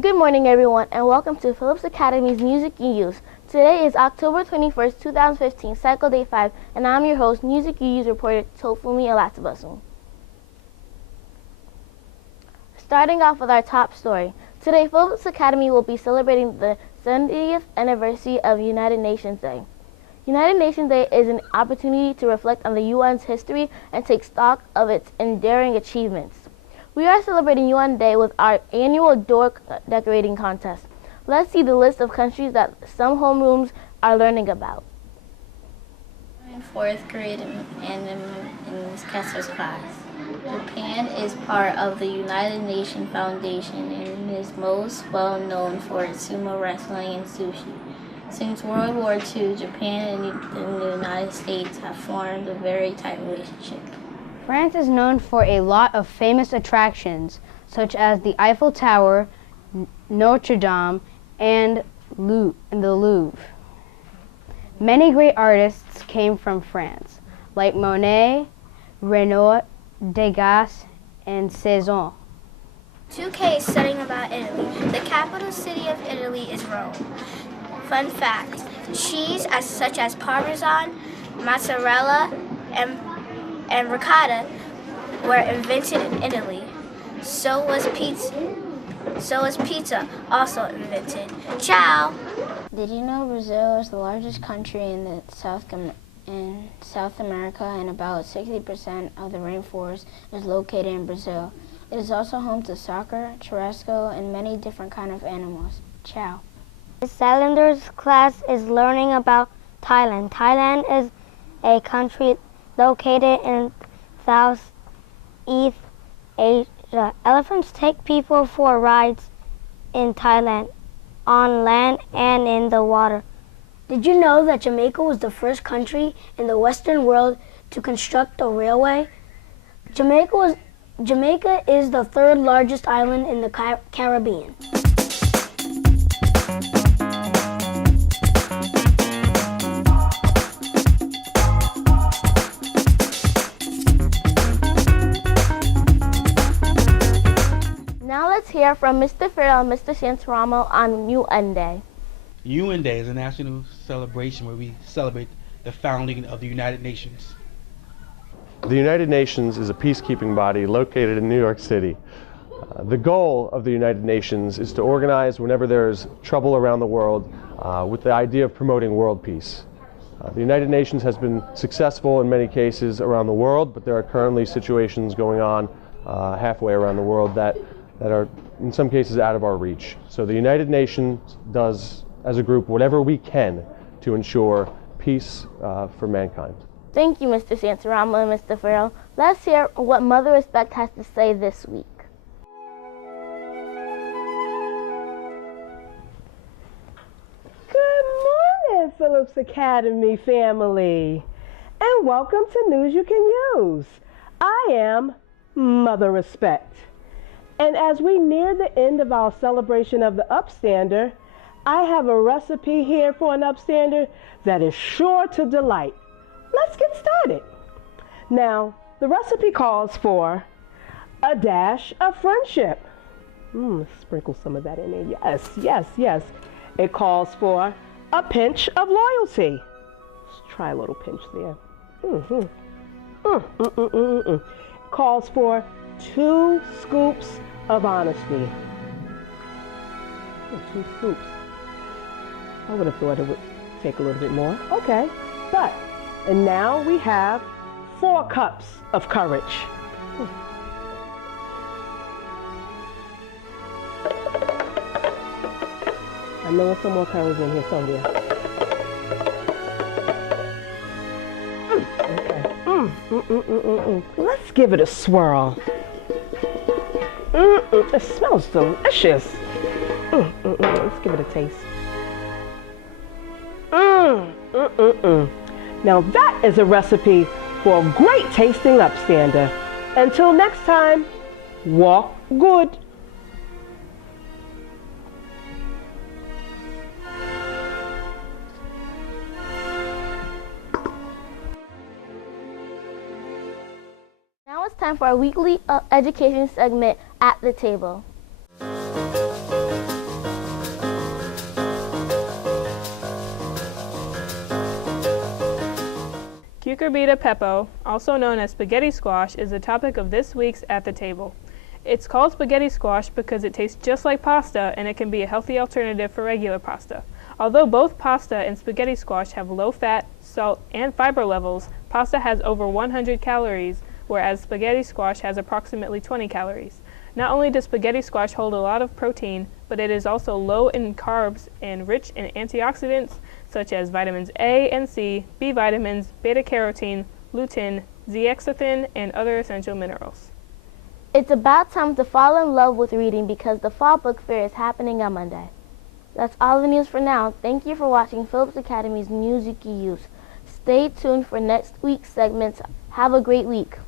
Good morning, everyone, and welcome to Phillips Academy's Music You Use. Today is October 21st, 2015, Cycle Day 5, and I'm your host, Music You Use reporter Tofumi Olatibosun. Starting off with our top story. Today, Phillips Academy will be celebrating the 70th anniversary of United Nations Day. United Nations Day is an opportunity to reflect on the UN's history and take stock of its enduring achievements. We are celebrating UN Day with our annual door decorating contest. Let's see the list of countries that some homerooms are learning about. I'm in 4th grade and in Ms. Kessler's class. Japan is part of the United Nations Foundation and is most well known for its sumo wrestling and sushi. Since World War II, Japan and the United States have formed a very tight relationship. France is known for a lot of famous attractions, such as the Eiffel Tower, Notre Dame, and the Louvre. Many great artists came from France, like Monet, Renoir, Degas, and Cezanne. 2K is studying about Italy. The capital city of Italy is Rome. Fun fact, cheese such as Parmesan, mozzarella, and ricotta were invented in Italy. So was pizza also invented. Ciao! Did you know Brazil is the largest country in South America, and about 60% of the rainforest is located in Brazil? It is also home to soccer, churrasco, and many different kinds of animals. Ciao. Ms. Salander's class is learning about Thailand. Thailand is a country located in Southeast Asia. Elephants take people for rides in Thailand, on land and in the water. Did you know that Jamaica was the first country in the Western world to construct a railway? Jamaica is the third largest island in the Caribbean. Now let's hear from Mr. Farrell and Mr. Santaramo on UN Day. UN Day is a national celebration where we celebrate the founding of the United Nations. The United Nations is a peacekeeping body located in New York City. The goal of the United Nations is to organize whenever there's trouble around the world with the idea of promoting world peace. The United Nations has been successful in many cases around the world, but there are currently situations going on halfway around the world that are in some cases out of our reach. So the United Nations does, as a group, whatever we can to ensure peace for mankind. Thank you, Mr. Santaramo and Mr. Farrell. Let's hear what Mother Respect has to say this week. Good morning, Phillips Academy family, and welcome to News You Can Use. I am Mother Respect. And as we near the end of our celebration of the upstander, I have a recipe here for an upstander that is sure to delight. Let's get started. Now, the recipe calls for a dash of friendship. Sprinkle some of that in there. Yes, yes, yes. It calls for a pinch of loyalty. Let's try a little pinch there. Calls for 2 scoops of honesty. 2 scoops. I would have thought it would take a little bit more. Okay, and now we have 4 cups of courage. I know there's some more courage in here somewhere. Okay. Let's give it a swirl. It smells delicious. Let's give it a taste. Now that is a recipe for a great tasting upstander. Until next time, walk good. Now it's time for our weekly education segment, At the Table. Cucurbita pepo, also known as spaghetti squash, is the topic of this week's At the Table. It's called spaghetti squash because it tastes just like pasta and it can be a healthy alternative for regular pasta. Although both pasta and spaghetti squash have low fat, salt, and fiber levels, pasta has over 100 calories, whereas spaghetti squash has approximately 20 calories. Not only does spaghetti squash hold a lot of protein, but it is also low in carbs and rich in antioxidants such as vitamins A and C, B vitamins, beta-carotene, lutein, zeaxanthin, and other essential minerals. It's about time to fall in love with reading because the Fall Book Fair is happening on Monday. That's all the news for now. Thank you for watching Phillips Academy's News You Can Use. Stay tuned for next week's segments. Have a great week.